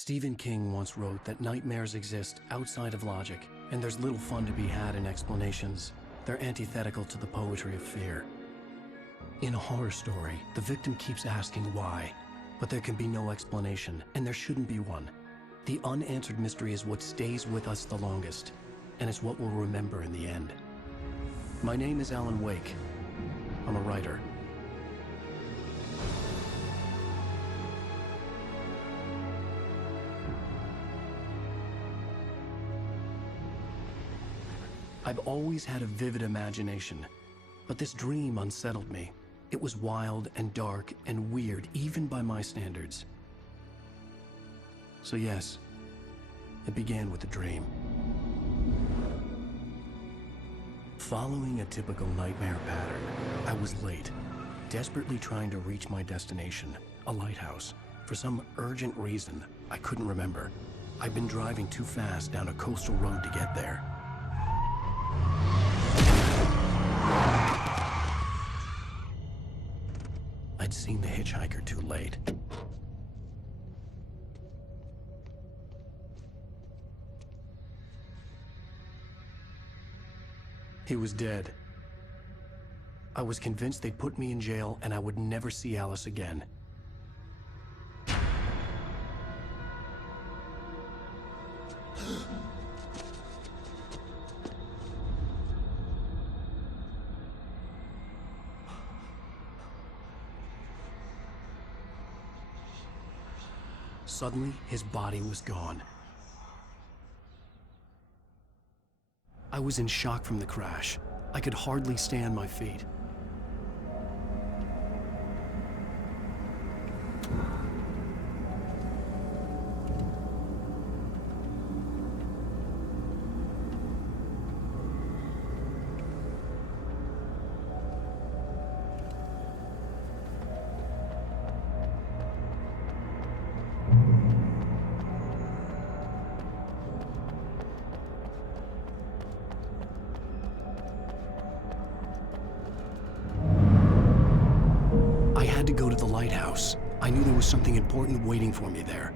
Stephen King once wrote that nightmares exist outside of logic, and there's little fun to be had in explanations. They're antithetical to the poetry of fear. In a horror story, the victim keeps asking why, but there can be no explanation, and there shouldn't be one. The unanswered mystery is what stays with us the longest, and it's what we'll remember in the end. My name is Alan Wake. I'm a writer. I've always had a vivid imagination, but this dream unsettled me. It was wild and dark and weird, even by my standards. So yes, it began with a dream. Following a typical nightmare pattern, I was late, desperately trying to reach my destination, a lighthouse. For some urgent reason, I couldn't remember. I'd been driving too fast down a coastal road to get there. I'd seen the hitchhiker too late. He was dead. I was convinced they'd put me in jail and I would never see Alice again. Suddenly, his body was gone. I was in shock from the crash. I could hardly stay on my feet. I had to go to the lighthouse. I knew there was something important waiting for me there.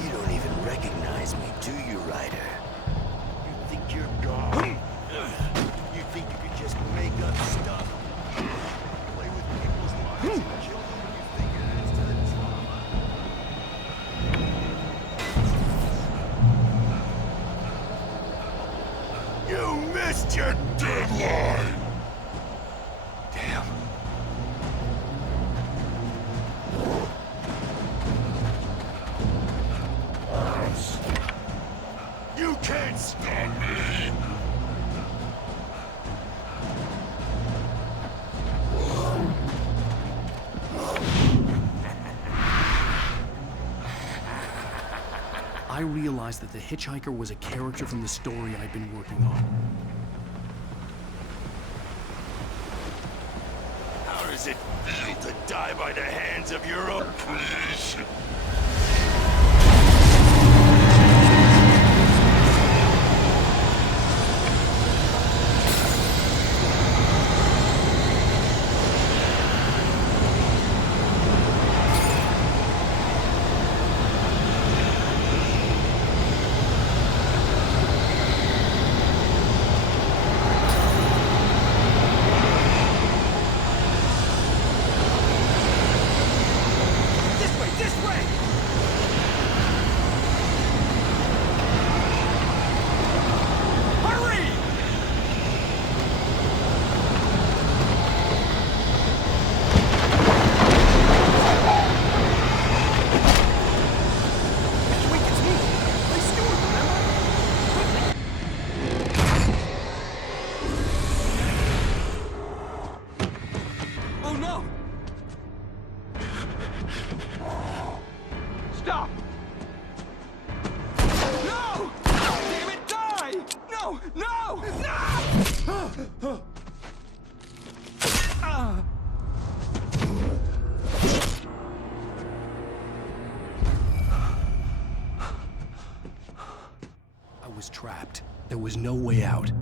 You don't even recognize me, do you, Ryder? You think you're gone? You think you could just make up stuff? Play with people's minds and kill them when you think it is to trauma. You missed your deadline! Damn. You can't stop me! I realized that the hitchhiker was a character from the story I'd been working on. How does it feel to die by the hands of your own police? Stop! No! Damn it, die! No! No! No! There was no way out.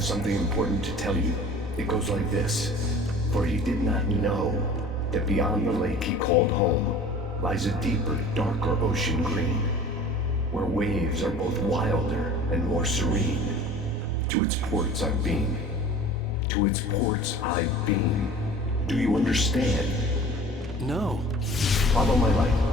Something important to tell you. It goes like this. For he did not know that beyond the lake he called home lies a deeper, darker ocean green, where waves are both wilder and more serene. To its ports I've been. To its ports I've been. Do you understand? No. Follow my light.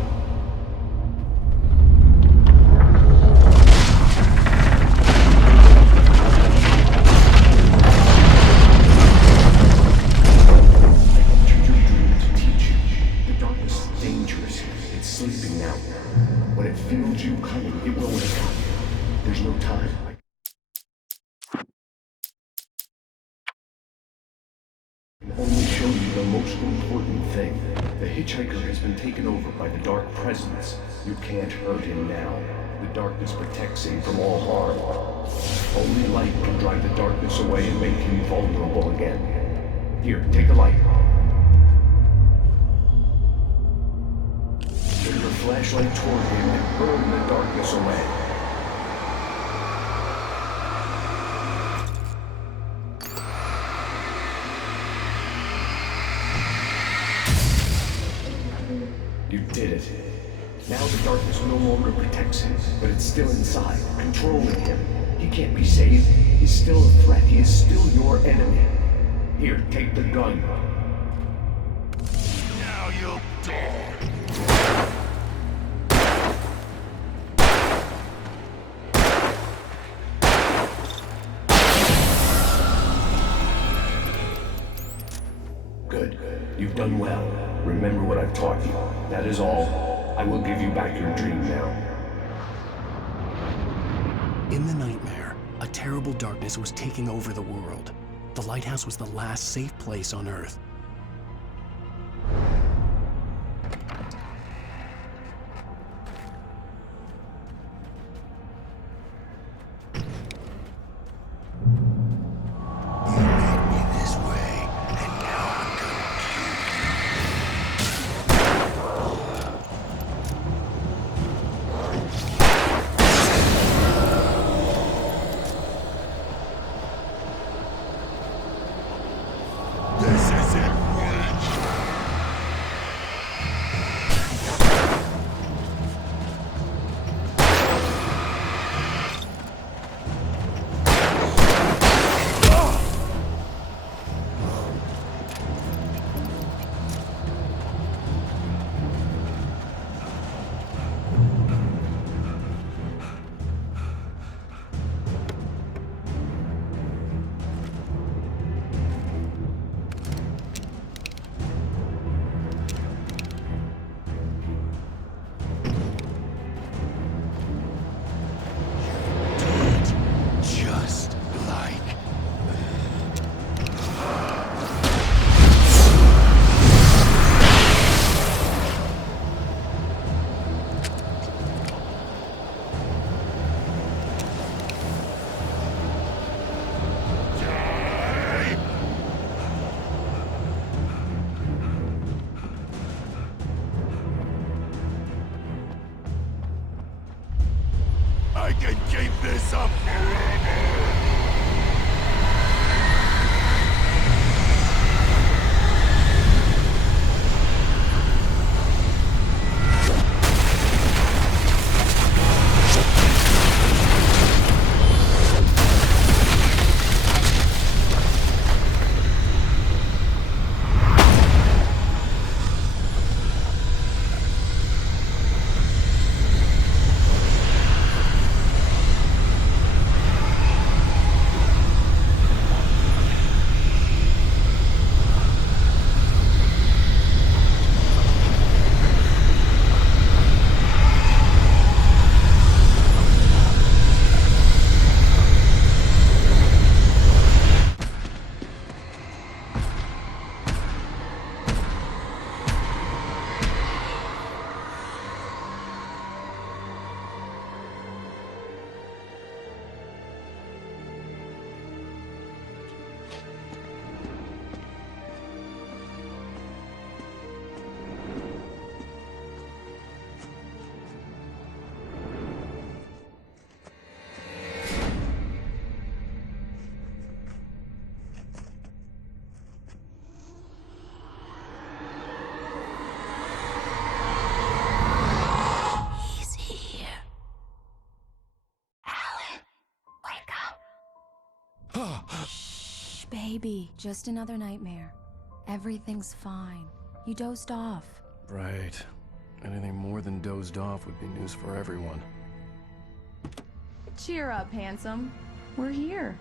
Hitchhiker has been taken over by the dark presence. You can't hurt him now. The darkness protects him from all harm. Only light can drive the darkness away and make him vulnerable again. Here, take the light. Turn your flashlight toward him and burn the darkness away. You did it. Now the darkness no longer protects him, but it's still inside, controlling him. He can't be saved. He's still a threat. He is still your enemy. Here, take the gun. Now you'll die. Good. You've done well. Remember what I've taught you. That is all. I will give you back your dream now. In the nightmare, a terrible darkness was taking over the world. The lighthouse was the last safe place on Earth. I can keep this up forever! Shh, baby. Just another nightmare. Everything's fine. You dozed off. Right. Anything more than dozed off would be news for everyone. Cheer up, handsome. We're here.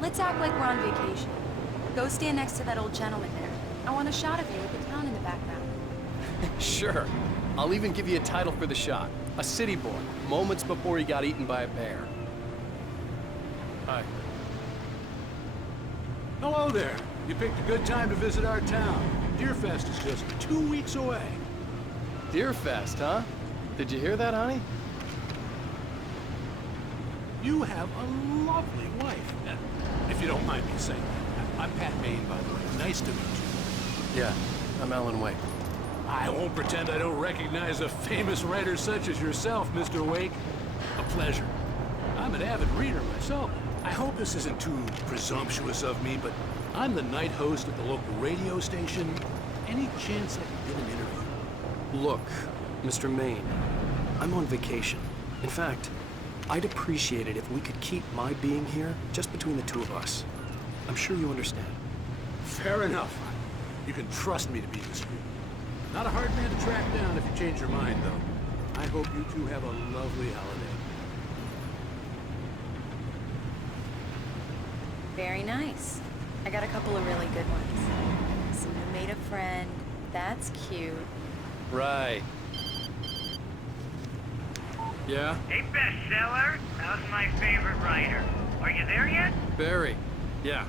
Let's act like we're on vacation. Go stand next to that old gentleman there. I want a shot of you with the town in the background. Sure. I'll even give you a title for the shot. A city boy, moments before he got eaten by a bear. Hi. Hello there. You picked a good time to visit our town. Deerfest is just 2 weeks away. Deerfest, huh? Did you hear that, honey? You have a lovely wife. If you don't mind me saying. I'm Pat Maine, by the way. Nice to meet you. Yeah, I'm Alan Wake. I won't pretend I don't recognize a famous writer such as yourself, Mr. Wake. A pleasure. I'm an avid reader myself. I hope this isn't too presumptuous of me, but I'm the night host at the local radio station. Any chance I can get an interview? Look, Mr. Maine, I'm on vacation. In fact, I'd appreciate it if we could keep my being here just between the two of us. I'm sure you understand. Fair enough. You can trust me to be discreet. Not a hard man to track down if you change your mind, though. I hope you two have a lovely holiday. Very nice. I got a couple of really good ones. So you made a friend. That's cute. Right. Yeah? Hey, bestseller. How's my favorite writer? Are you there yet? Barry. Yeah,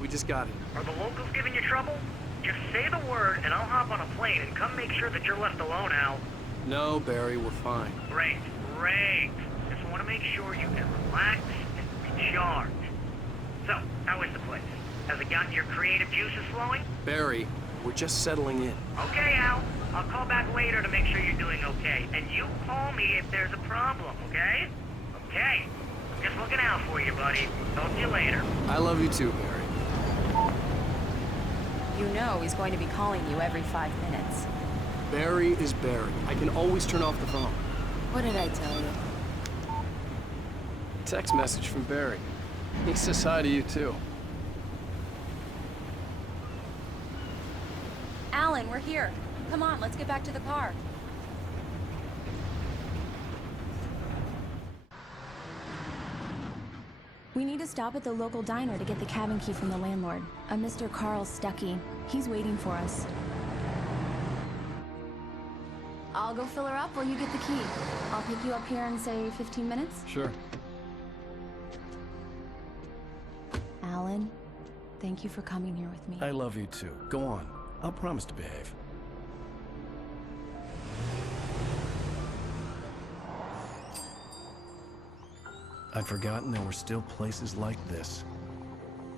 we just got here. Are the locals giving you trouble? Just say the word and I'll hop on a plane and come make sure that you're left alone, Al. No, Barry, we're fine. Great, great. Just want to make sure you can relax and recharge. So, how is the place? Has it gotten your creative juices flowing? Barry, we're just settling in. Okay, Al. I'll call back later to make sure you're doing okay. And you call me if there's a problem, okay? Okay. I'm just looking out for you, buddy. Talk to you later. I love you too, Barry. You know he's going to be calling you every 5 minutes. Barry is Barry. I can always turn off the phone. What did I tell you? Text message from Barry. He says hi to you too. Alan, we're here. Come on, let's get back to the car. We need to stop at the local diner to get the cabin key from the landlord, a Mr. Carl Stuckey. He's waiting for us. I'll go fill her up while you get the key. I'll pick you up here in, say, 15 minutes? Sure. Alan, thank you for coming here with me. I love you too. Go on. I'll promise to behave. I'd forgotten there were still places like this.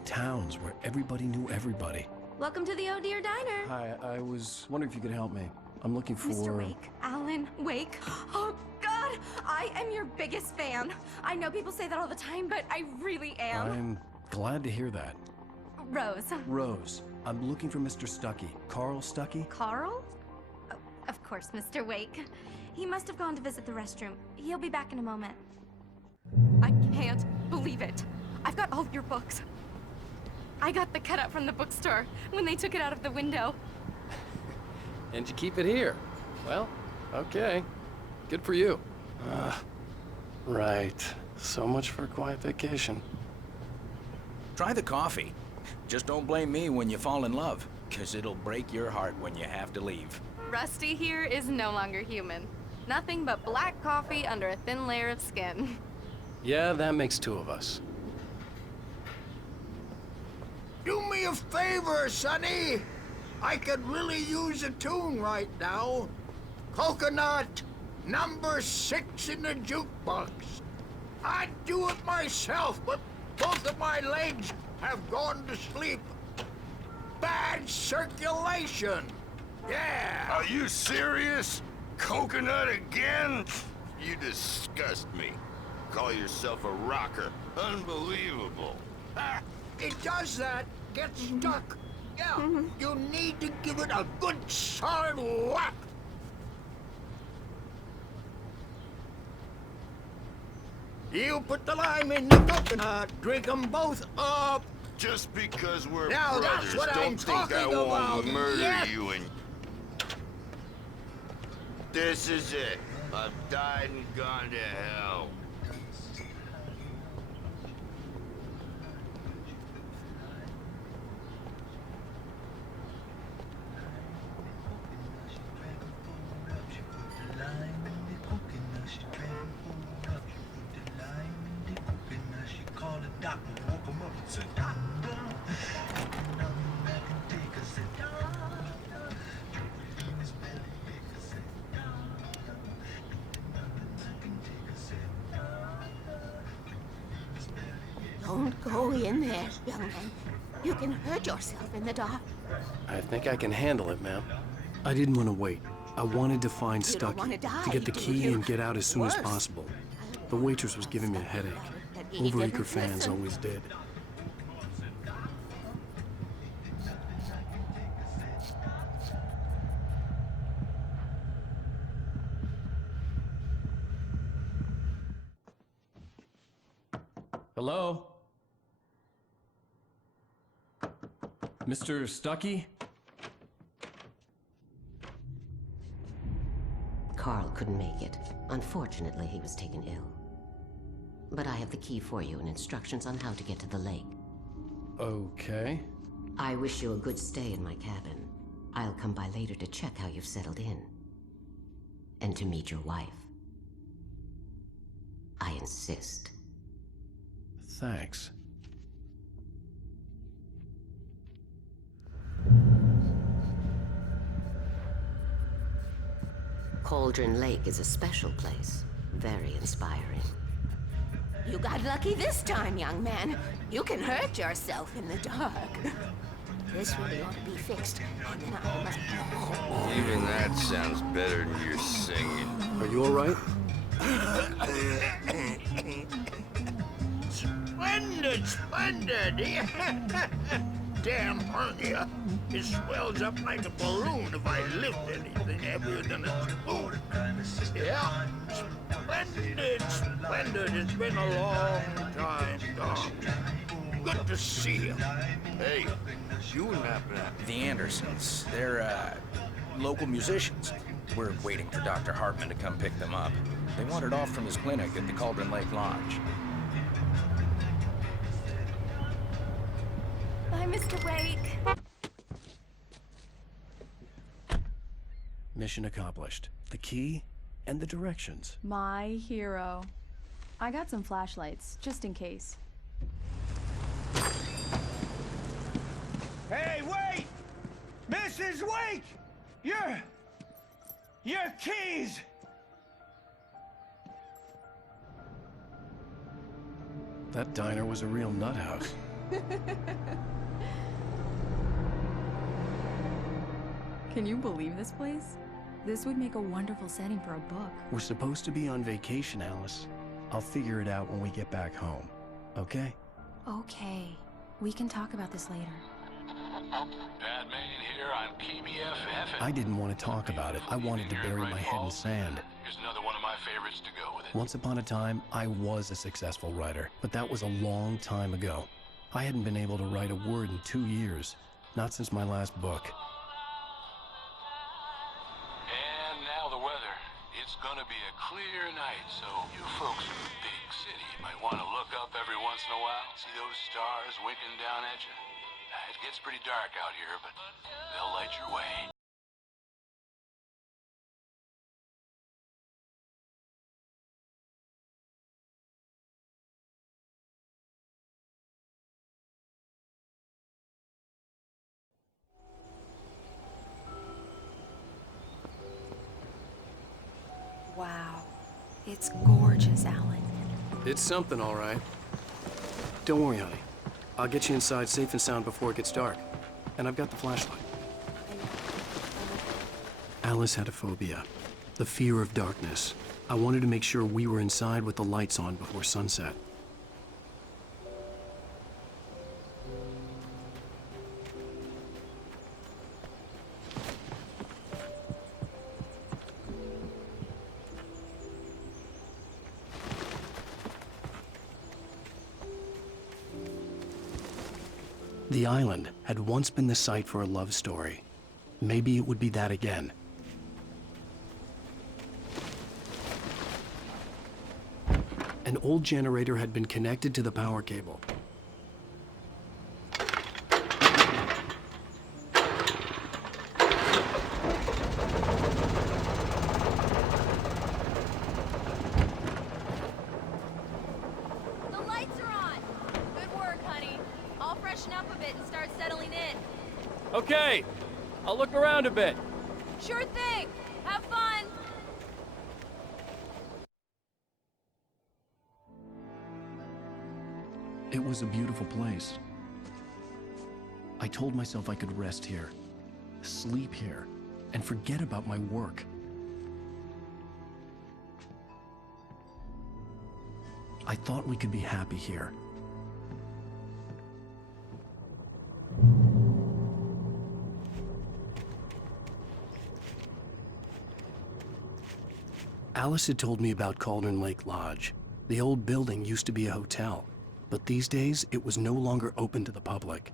Towns where everybody knew everybody. Welcome to the Oh Dear Diner. Hi, I was wondering if you could help me. I'm looking for... Mr. Wake. Alan Wake. Oh, God! I am your biggest fan. I know people say that all the time, but I really am. I'm glad to hear that. Rose. Rose, I'm looking for Mr. Stuckey. Carl Stuckey? Carl? Oh, of course, Mr. Wake. He must have gone to visit the restroom. He'll be back in a moment. I can't believe it. I've got all your books. I got the cutout from the bookstore when they took it out of the window. And you keep it here. Well, okay. Good for you. Right. So much for a quiet vacation. Try the coffee. Just don't blame me when you fall in love, 'cause it'll break your heart when you have to leave. Rusty here is no longer human. Nothing but black coffee under a thin layer of skin. Yeah, that makes two of us. Do me a favor, Sonny. I could really use a tune right now. Coconut, number 6 in the jukebox. I'd do it myself, but both of my legs have gone to sleep. Bad circulation. Yeah. Are you serious? Coconut again? You disgust me. Call yourself a rocker. Unbelievable. It does that. Gets stuck. Yeah, you need to give it a good solid whack. You put the lime in the coconut, drink them both up. Just because we're Now brothers, that's what don't I'm think I talking won't about. murder Yeah. you and... This is it. I've died and gone to hell. Don't go in there, young man. You can hurt yourself in the dark. I think I can handle it, ma'am. I didn't want to wait. I wanted to find You don't Stucky, wanna die, to get the do key you? and get out as soon as Worse. possible. The waitress was giving me a headache. But he Overacre didn't fans listen. always did. Hello? Mr. Stucky? Carl couldn't make it. Unfortunately, he was taken ill. But I have the key for you and instructions on how to get to the lake. Okay. I wish you a good stay in my cabin. I'll come by later to check how you've settled in. And to meet your wife. I insist. Thanks. Cauldron Lake is a special place. Very inspiring. You got lucky this time, young man. You can hurt yourself in the dark. This really ought to be fixed. And then I must... Even that sounds better than your singing. Are you alright? Splendid, splendid. Damn hernia. It swells up like a balloon if I lift anything heavier than a spoon. Yeah, splendid, splendid. It's been a long time, Doc. Good to see you. Hey, you wouldn't happen to... The Andersons, they're, local musicians. We're waiting for Dr. Hartman to come pick them up. They wandered off from his clinic at the Cauldron Lake Lodge. Bye, Mr. Wake. Mission accomplished. The key and the directions. My hero. I got some flashlights, just in case. Hey, wait! Mrs. Wake! Your keys! That diner was a real nut house. Can you believe this place? This would make a wonderful setting for a book. We're supposed to be on vacation, Alice. I'll figure it out when we get back home. Okay? Okay. We can talk about this later. Bad Maine here on KBFF. I didn't want to talk about it. I wanted to bury my head in sand. Here's another one of my favorites to go with it. Once upon a time, I was a successful writer, but that was a long time ago. I hadn't been able to write a word in 2 years, not since my last book. And now the weather. It's gonna be a clear night, so you folks in the big city might want to look up every once in a while, see those stars winking down at you. It gets pretty dark out here, but they'll light your way. Wow. It's gorgeous, Alan. It's something, all right. Don't worry, honey. I'll get you inside safe and sound before it gets dark. And I've got the flashlight. Alice had a phobia. The fear of darkness. I wanted to make sure we were inside with the lights on before sunset. The island had once been the site for a love story. Maybe it would be that again. An old generator had been connected to the power cable. The lights are on! Good work, honey. I'll freshen up a bit and start settling in. Okay, I'll look around a bit. Sure thing! Have fun! It was a beautiful place. I told myself I could rest here, sleep here, and forget about my work. I thought we could be happy here. Alice had told me about Cauldron Lake Lodge. The old building used to be a hotel, but these days it was no longer open to the public.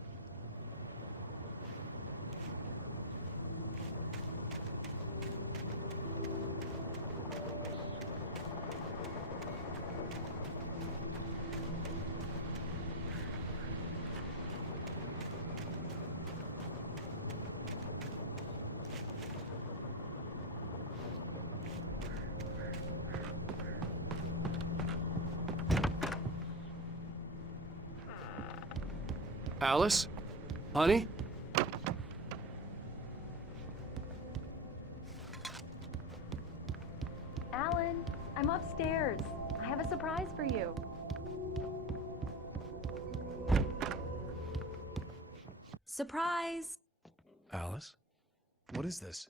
Alice? Honey? Alan, I'm upstairs. I have a surprise for you. Surprise! Alice? What is this?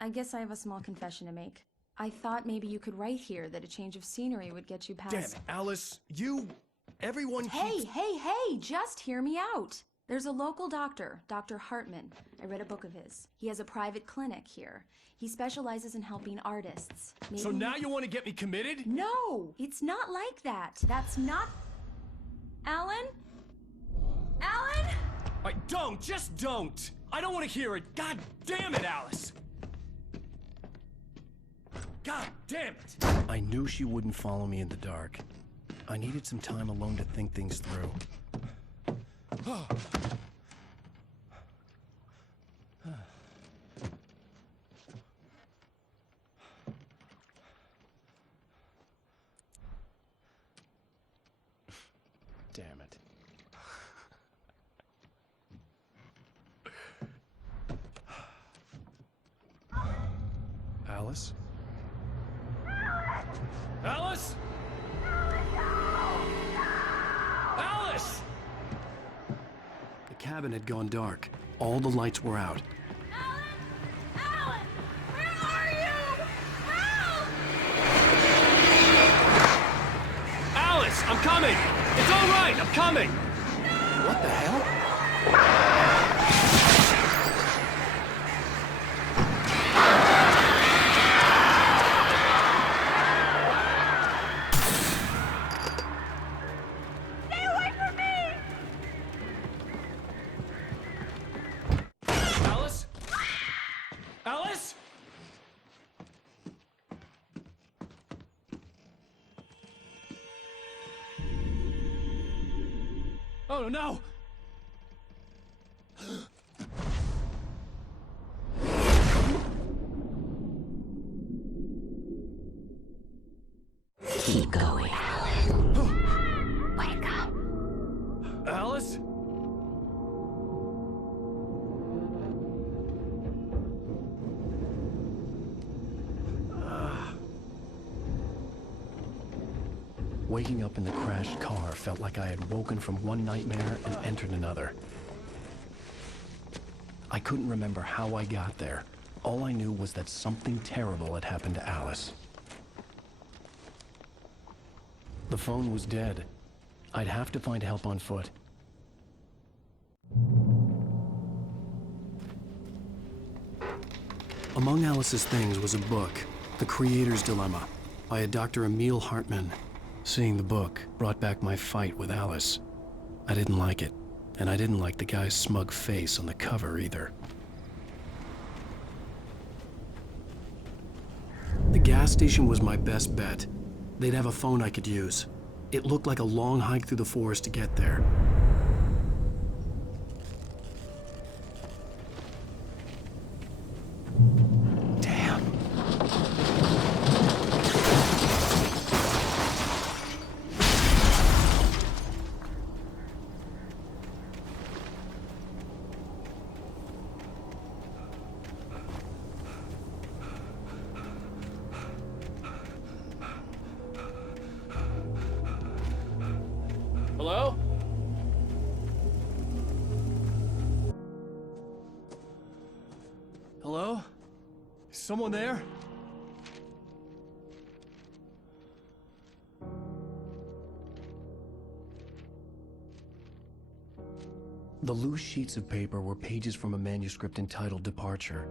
I guess I have a small confession to make. I thought maybe you could write here that a change of scenery would get you past... Damn it, Alice, everyone Hey, keeps... hey, just hear me out. There's a local doctor, Dr. Hartman. I read a book of his. He has a private clinic here. He specializes in helping artists. So now you want to get me committed? No, it's not like that. That's not... Alan? Alan? Just don't! I don't want to hear it! God damn it, Alice! God damn it! I knew she wouldn't follow me in the dark. I needed some time alone to think things through. Damn it. Alice? Alice? Alice! The cabin had gone dark. All the lights were out. Alan! Where are you? Help! Alice, I'm coming! It's all right, I'm coming! What the hell? Stay away from me! Alice? Alice? Oh no! Keep going, Alan. Wake up. Alice? Waking up in the crashed car felt like I had woken from one nightmare and entered another. I couldn't remember how I got there. All I knew was that something terrible had happened to Alice. The phone was dead. I'd have to find help on foot. Among Alice's things was a book, The Creator's Dilemma, by a Dr. Emil Hartman. Seeing the book brought back my fight with Alice. I didn't like it, and I didn't like the guy's smug face on the cover either. The gas station was my best bet. They'd have a phone I could use. It looked like a long hike through the forest to get there. Hello? Hello? Is someone there? The loose sheets of paper were pages from a manuscript entitled Departure.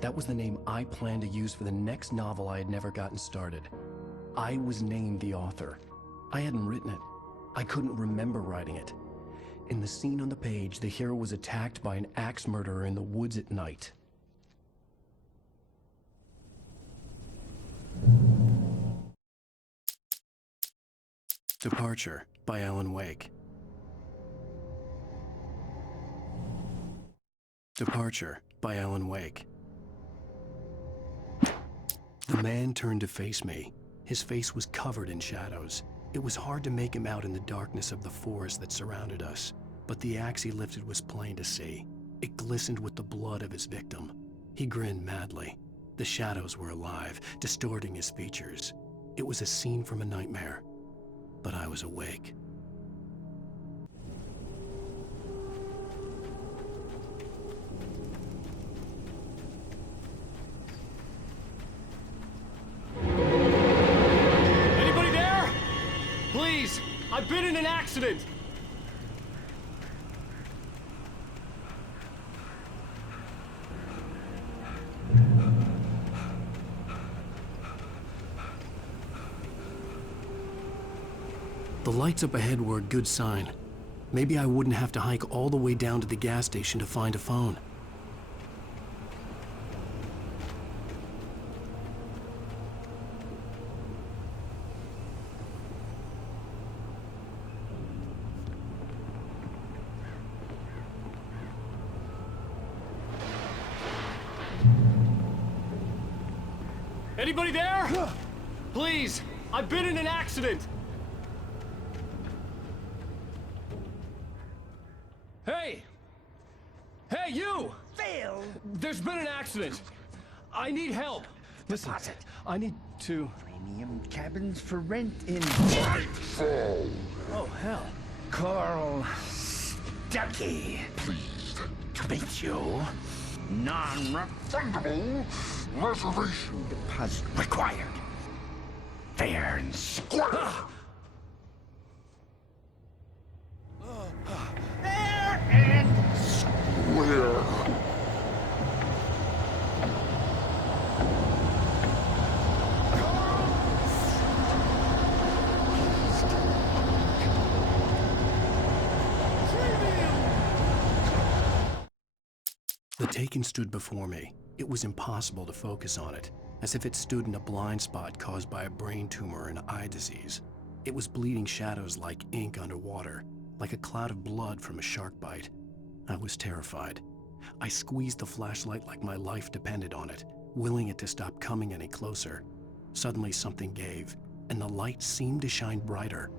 That was the name I planned to use for the next novel I had never gotten started. I was named the author. I hadn't written it. I couldn't remember writing it. In the scene on the page, the hero was attacked by an axe murderer in the woods at night. Departure by Alan Wake. Departure by Alan Wake. The man turned to face me. His face was covered in shadows. It was hard to make him out in the darkness of the forest that surrounded us, but the axe he lifted was plain to see. It glistened with the blood of his victim. He grinned madly. The shadows were alive, distorting his features. It was a scene from a nightmare, but I was awake. Anybody there? Please, I've been in an accident. The lights up ahead were a good sign. Maybe I wouldn't have to hike all the way down to the gas station to find a phone. Anybody there? Please, I've been in an accident. Hey! Hey, you! Phil! There's been an accident. I need help. Listen, I need to... Premium cabins for rent in... Oh, hell. Carl Stuckey. Pleased to meet you. Non-refundable reservation deposit required. Fair and square. Fair and square. The Taken stood before me. It was impossible to focus on it, as if it stood in a blind spot caused by a brain tumor and eye disease. It was bleeding shadows like ink underwater, like a cloud of blood from a shark bite. I was terrified. I squeezed the flashlight like my life depended on it, willing it to stop coming any closer. Suddenly something gave, and the light seemed to shine brighter.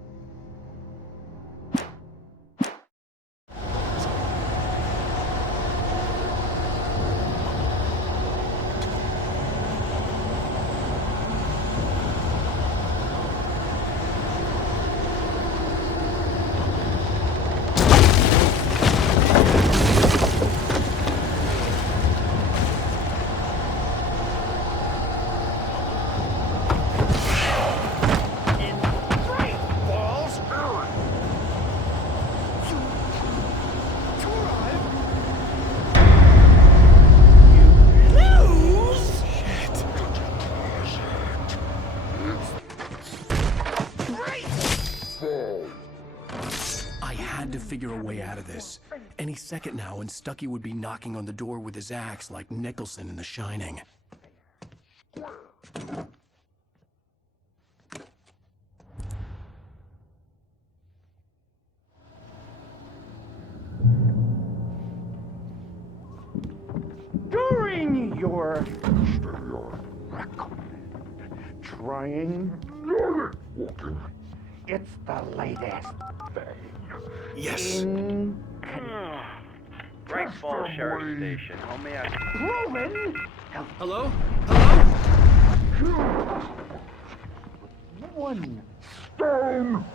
figure a way out of this. Any second now, and Stucky would be knocking on the door with his axe like Nicholson in The Shining. During your trying walking, it's the latest thing. Yes. Great Falls Sheriff Station. How may I... Proven. Hello? Hello? One stone.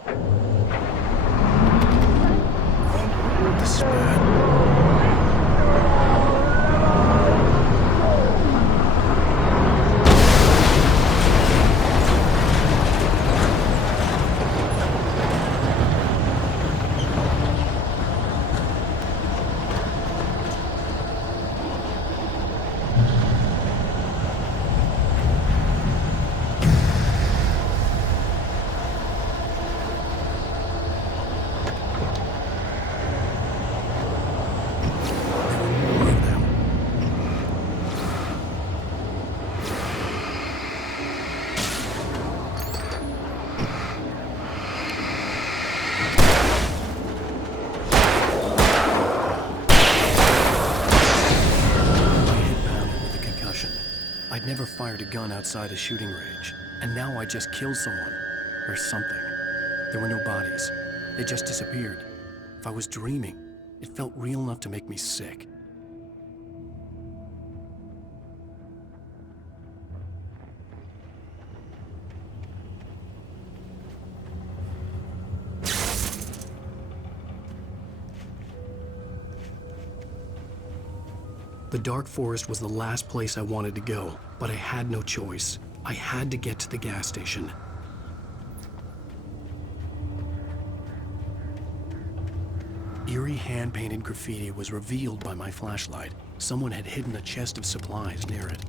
I'd never fired a gun outside a shooting range, and now I just killed someone. Or something. There were no bodies. They just disappeared. If I was dreaming, it felt real enough to make me sick. The dark forest was the last place I wanted to go, but I had no choice. I had to get to the gas station. Eerie hand-painted graffiti was revealed by my flashlight. Someone had hidden a chest of supplies near it.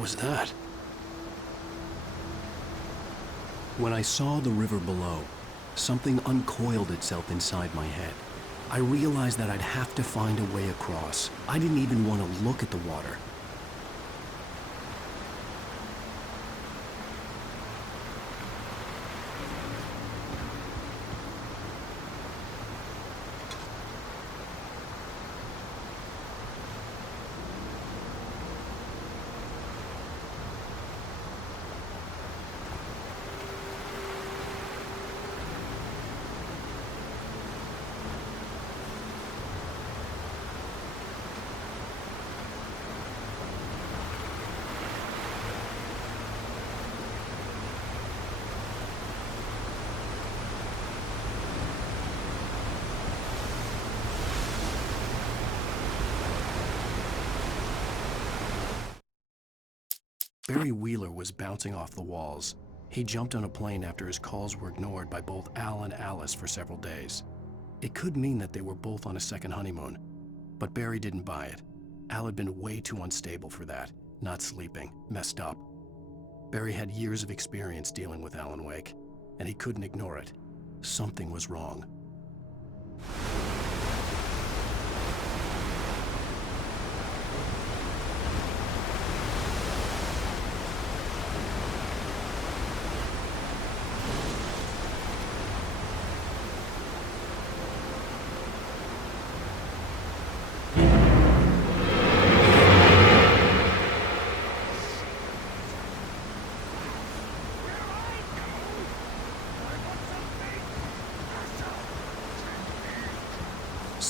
Was that? When I saw the river below, something uncoiled itself inside my head. I realized that I'd have to find a way across. I didn't even want to look at the water. Barry Wheeler was bouncing off the walls. He jumped on a plane after his calls were ignored by both Al and Alice for several days. It could mean that they were both on a second honeymoon, but Barry didn't buy it. Al had been way too unstable for that, not sleeping, messed up. Barry had years of experience dealing with Alan Wake, and he couldn't ignore it. Something was wrong.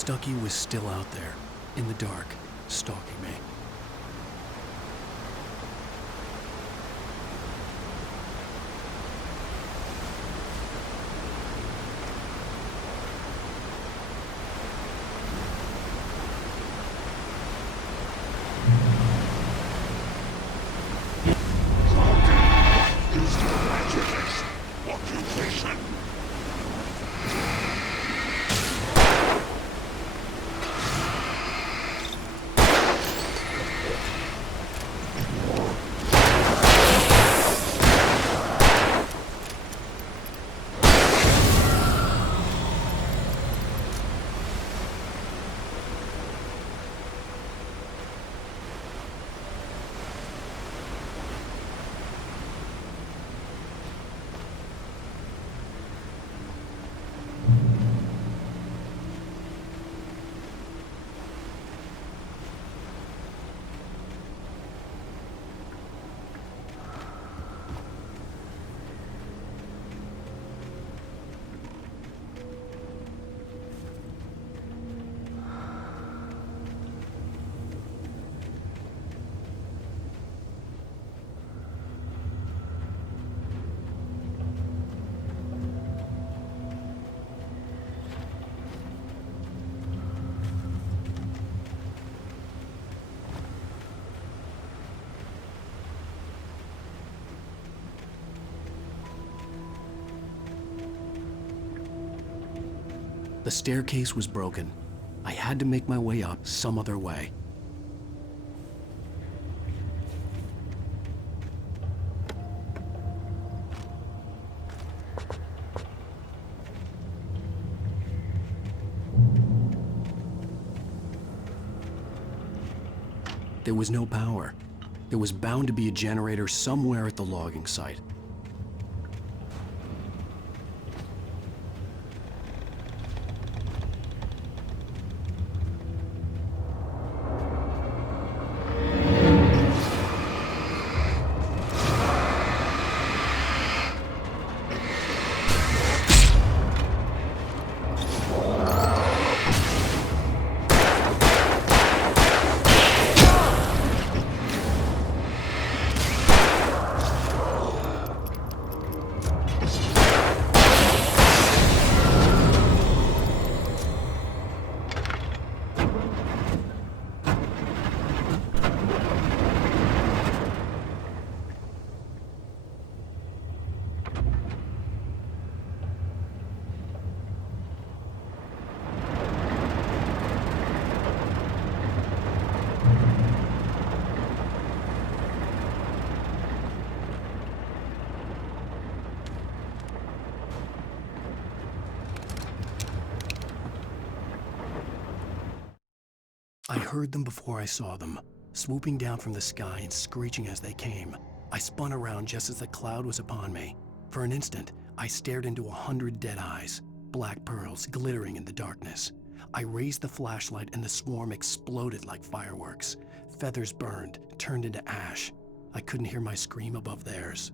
Stucky was still out there, in the dark, stalking me. The staircase was broken. I had to make my way up some other way. There was no power. There was bound to be a generator somewhere at the logging site. I heard them before I saw them, swooping down from the sky and screeching as they came. I spun around just as the cloud was upon me. For an instant, I stared into 100 dead eyes, black pearls glittering in the darkness. I raised the flashlight and the swarm exploded like fireworks. Feathers burned, turned into ash. I couldn't hear my scream above theirs.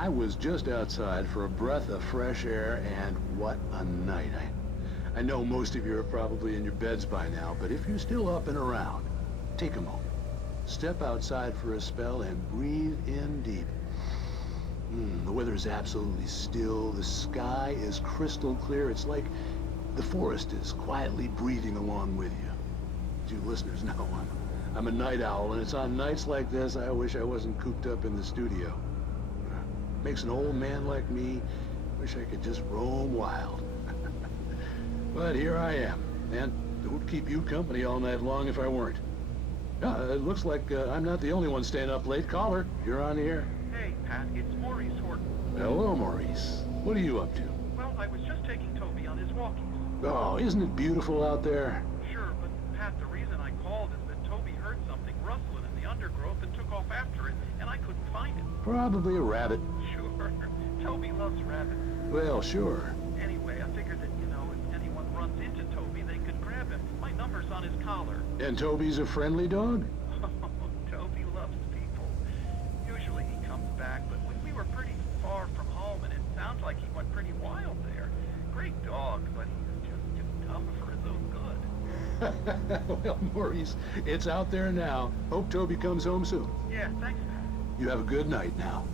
I was just outside for a breath of fresh air, and what a night. I know most of you are probably in your beds by now, but if you're still up and around, take a moment. Step outside for a spell and breathe in deep. The weather is absolutely still. The sky is crystal clear. It's like the forest is quietly breathing along with you. You listeners know I'm a night owl, and it's on nights like this I wish I wasn't cooped up in the studio. Makes an old man like me wish I could just roam wild. But here I am, and it would keep you company all night long if I weren't. It looks like I'm not the only one staying up late. Caller, you're on the air. Hey, Pat, it's Maurice Horton. Hello, Maurice. What are you up to? Well, I was just taking Toby on his walkies. Oh, isn't it beautiful out there? Sure, but Pat, the reason I called is that Toby heard something rustling in the undergrowth and took off after it, and I couldn't find it. Probably a rabbit. Sure. Toby loves rabbits. Well, sure. Anyway, I figured that, if anyone runs into Toby, they could grab him. My number's on his collar. And Toby's a friendly dog? Toby loves people. Usually he comes back, but we were pretty far from home, and it sounds like he went pretty wild there. Great dog, but he's just too tough for his own good. Well, Maurice, it's out there now. Hope Toby comes home soon. Yeah, thanks, Pat. You have a good night now.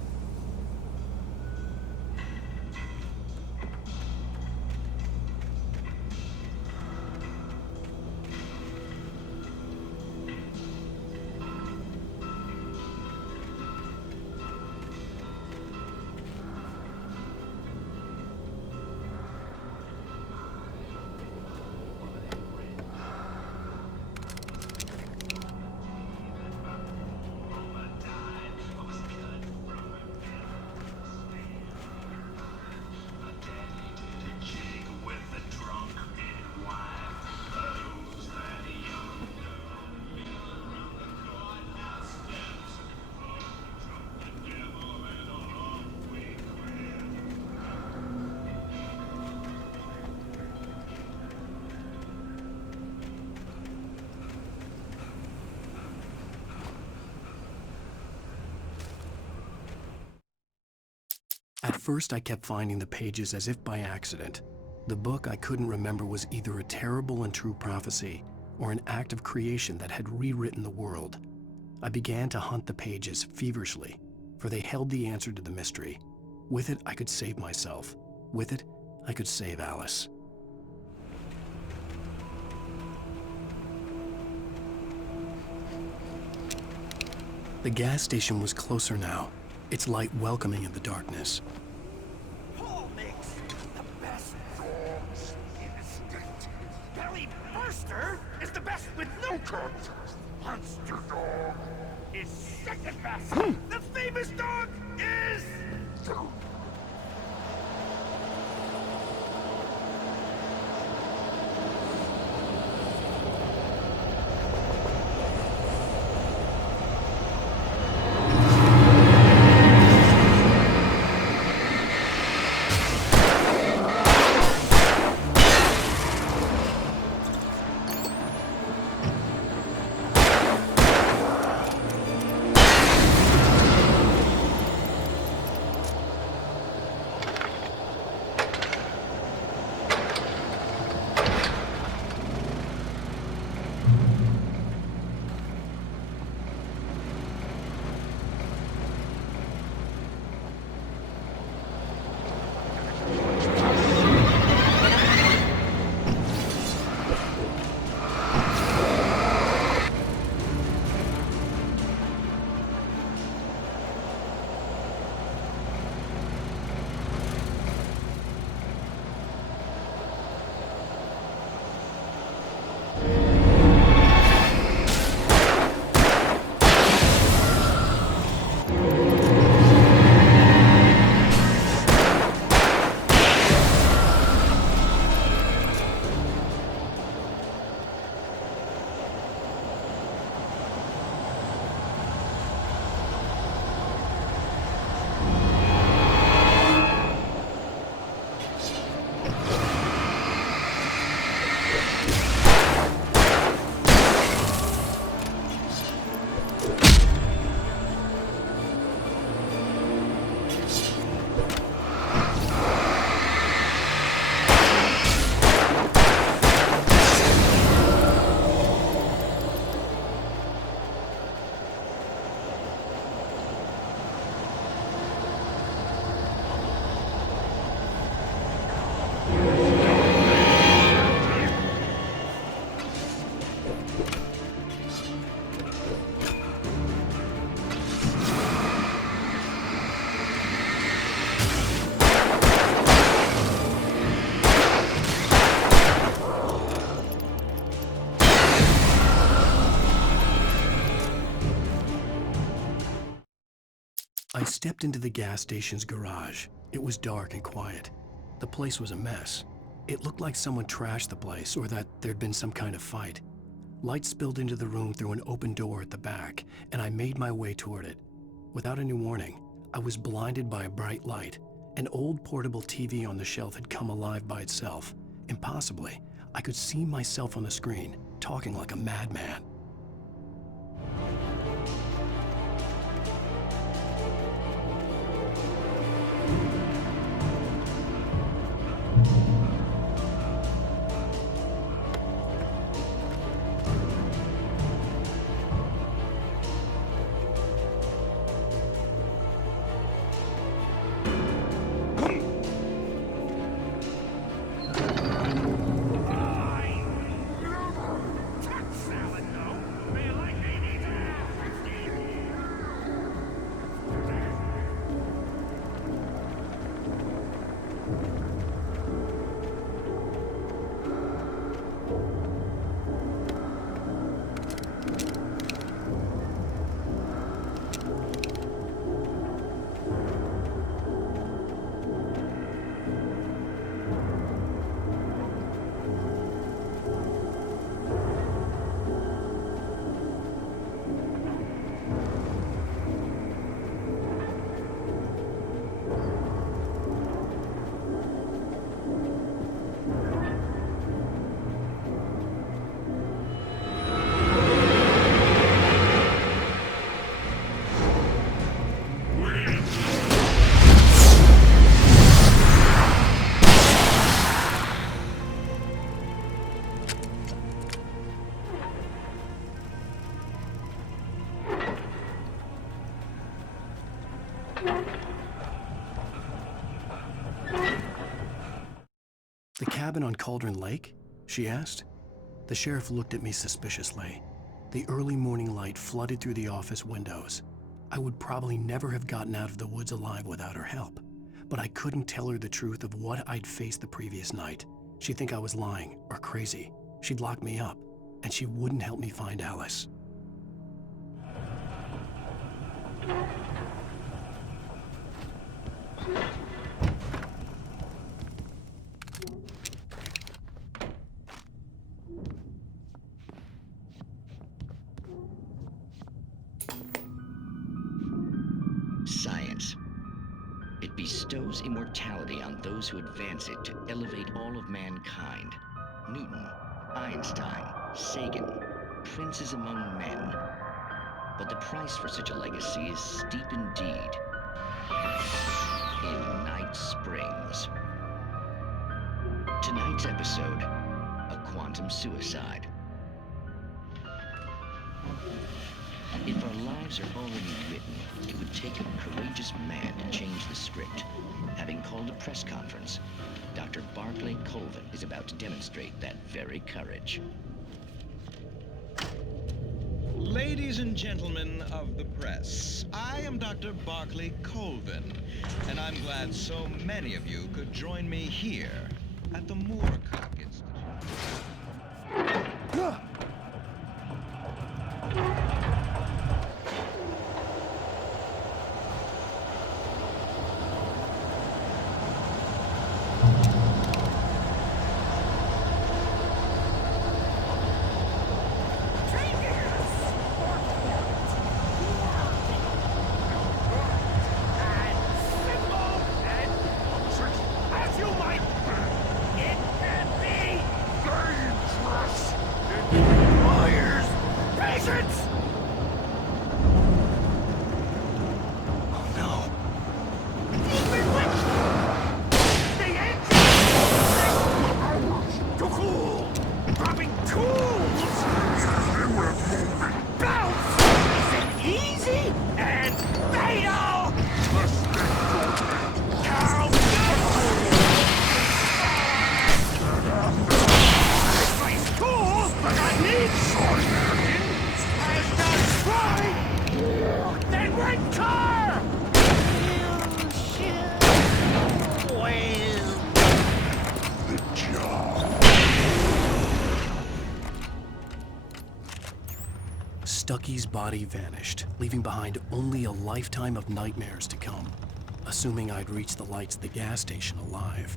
At first, I kept finding the pages as if by accident. The book I couldn't remember was either a terrible and true prophecy or an act of creation that had rewritten the world. I began to hunt the pages feverishly, for they held the answer to the mystery. With it, I could save myself. With it, I could save Alice. The gas station was closer now, its light welcoming in the darkness. Paul makes the best dogs instinct. Belly Burster is the best with no contest. Monster Dog is second best. The famous dog is... I stepped into the gas station's garage. It was dark and quiet. The place was a mess. It looked like someone trashed the place or that there'd been some kind of fight. Light spilled into the room through an open door at the back, and I made my way toward it. Without any warning, I was blinded by a bright light. An old portable TV on the shelf had come alive by itself. Impossibly, I could see myself on the screen, talking like a madman. The cabin on Cauldron Lake? She asked. The sheriff looked at me suspiciously. The early morning light flooded through the office windows. I would probably never have gotten out of the woods alive without her help, but I couldn't tell her the truth of what I'd faced the previous night. She'd think I was lying or crazy. She'd lock me up, and she wouldn't help me find Alice. Science. It bestows immortality on those who advance it to elevate all of mankind. Newton, Einstein, Sagan, princes among men. But the price for such a legacy is steep indeed. In Night Springs. Tonight's episode, a quantum suicide. If our lives are already written, it would take a courageous man to change the script. Having called a press conference, Dr. Barclay Colvin is about to demonstrate that very courage. Ladies and gentlemen of the press, I am Dr. Barclay Colvin, and I'm glad so many of you could join me here at the Moorcock Institute. Stucky's body vanished, leaving behind only a lifetime of nightmares to come, assuming I'd reached the lights of the gas station alive.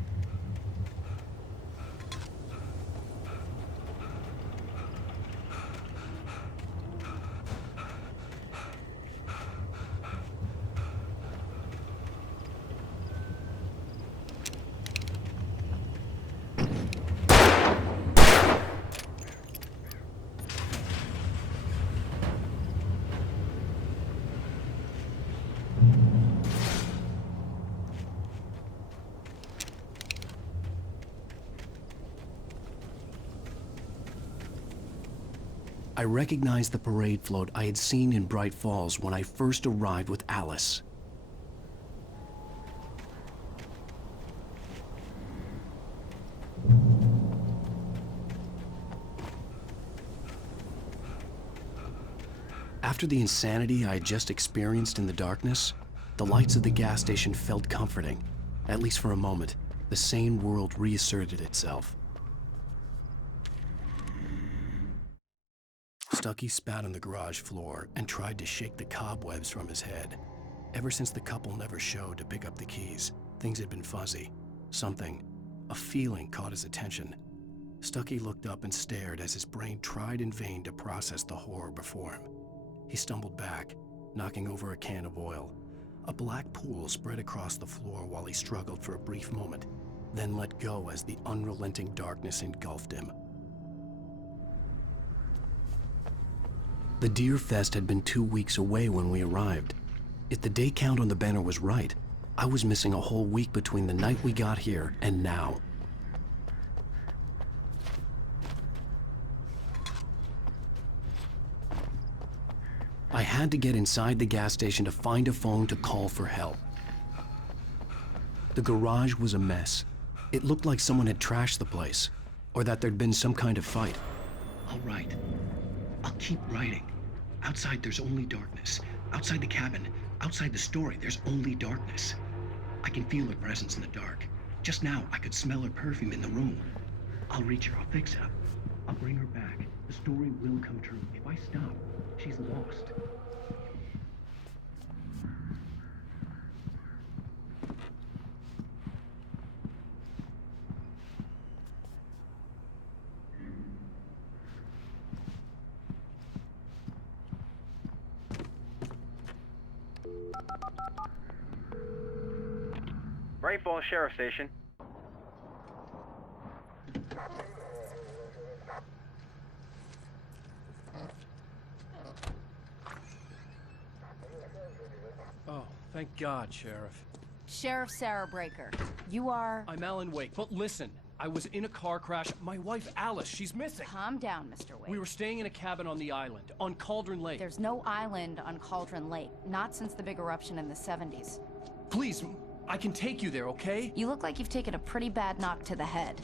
I recognized the parade float I had seen in Bright Falls when I first arrived with Alice. After the insanity I had just experienced in the darkness, the lights of the gas station felt comforting. At least for a moment, the sane world reasserted itself. Stucky spat on the garage floor and tried to shake the cobwebs from his head. Ever since the couple never showed to pick up the keys, things had been fuzzy. Something, a feeling, caught his attention. Stucky looked up and stared as his brain tried in vain to process the horror before him. He stumbled back, knocking over a can of oil. A black pool spread across the floor while he struggled for a brief moment, then let go as the unrelenting darkness engulfed him. The Deer Fest had been 2 weeks away when we arrived. If the day count on the banner was right, I was missing a whole week between the night we got here and now. I had to get inside the gas station to find a phone to call for help. The garage was a mess. It looked like someone had trashed the place, or that there'd been some kind of fight. I'll write. I'll keep writing. Outside, there's only darkness. Outside the cabin, outside the story, there's only darkness. I can feel her presence in the dark. Just now, I could smell her perfume in the room. I'll reach her. I'll fix it up. I'll bring her back. The story will come true. If I stop, she's lost. Bright Falls Sheriff Station. Oh, thank God, Sheriff. Sheriff Sarah Breaker, you are... I'm Alan Wake, but listen, I was in a car crash. My wife, Alice, she's missing. Calm down, Mr. Wake. We were staying in a cabin on the island, on Cauldron Lake. There's no island on Cauldron Lake, not since the big eruption in the 70s. Please, I can take you there, okay? You look like you've taken a pretty bad knock to the head.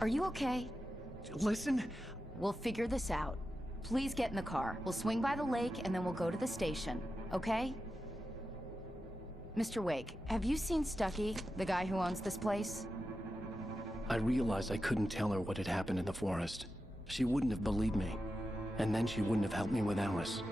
Are you okay? Listen. We'll figure this out. Please get in the car. We'll swing by the lake and then we'll go to the station, okay? Mr. Wake, have you seen Stucky, the guy who owns this place? I realized I couldn't tell her what had happened in the forest. She wouldn't have believed me. And then she wouldn't have helped me with Alice.